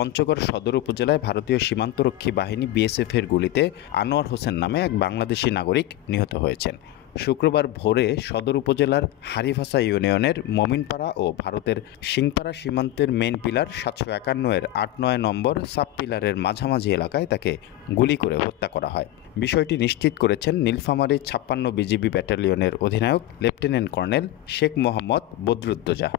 পঞ্চগড় সদর উপজেলায় ভারতীয় সীমান্তরক্ষী বাহিনী বিএসএফের গুলিতে আনোয়ার হোসেন নামে এক বাংলাদেশি নাগরিক নিহত হয়েছেন। শুক্রবার ভোরে সদর উপজেলার হারিভাসা ইউনিয়নের মমিনপাড়া ও ভারতের সিংপাড়া সীমান্তের মেন পিলার ৭৫১-এর ৮-৯ নম্বর সাব পিলারের মাঝামাঝি এলাকায় তাকে গুলি করে হত্যা করা হয়। বিষয়টি নিশ্চিত করেছেন নীলফামারী ৫৬ বিজিবি ব্যাটালিয়নের অধিনায়ক লেফটেন্যান্ট কর্নেল শেখ মোহাম্মদ বদরুদ্দোজা।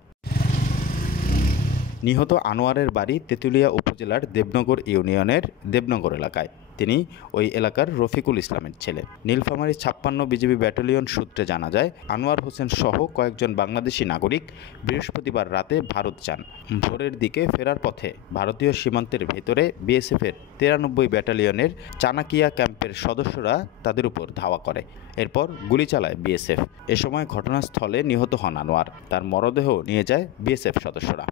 নিহত আনোয়ারের বাড়ি তেঁতুলিয়া উপজেলার দেবনগর ইউনিয়নের দেবনগর এলাকায়। তিনি ওই এলাকার রফিকুল ইসলামের ছেলে। নীলফামারী ৫৬ বিজিবি ব্যাটালিয়ন সূত্রে জানা যায়, আনোয়ার হোসেন সহ কয়েকজন বাংলাদেশি নাগরিক বৃহস্পতিবার রাতে ভারত যান। ভোরের দিকে ফেরার পথে ভারতীয় সীমান্তের ভেতরে বিএসএফের ৯৩ ব্যাটালিয়নের চানাকিয়া ক্যাম্পের সদস্যরা তাদের উপর ধাওয়া করে। এরপর গুলি চালায় বিএসএফ। এ সময় ঘটনাস্থলে নিহত হন আনোয়ার। তার মরদেহ নিয়ে যায় বিএসএফ সদস্যরা।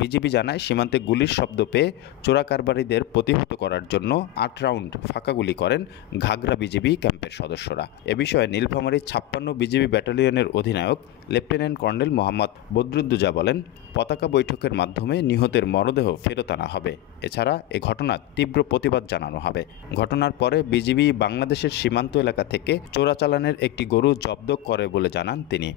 বিজিবি জানায়, সীমান্তে গুলির শব্দ পেয়ে চোরাকারবারিদের প্রতিহত করার জন্য ৮ রাউন্ড ফাঁকা গুলি করেন ঘাগরা বিজিবি ক্যাম্পের সদস্যরা। এ বিষয়ে নীলফামারী ৫৬ বিজিবি ব্যাটালিয়নের অধিনায়ক লেফটেন্যান্ট কর্নেল মোহাম্মদ বদরুদ্দোজা বলেন, পতাকা বৈঠকের মাধ্যমে নিহতের মরদেহ ফেরত আনা হবে। এছাড়া এ ঘটনার তীব্র প্রতিবাদ জানানো হবে। ঘটনার পরে বিজিবি বাংলাদেশের সীমান্ত এলাকা থেকে চোরাচালানের একটি গরু জব্দ করে বলে জানান তিনি।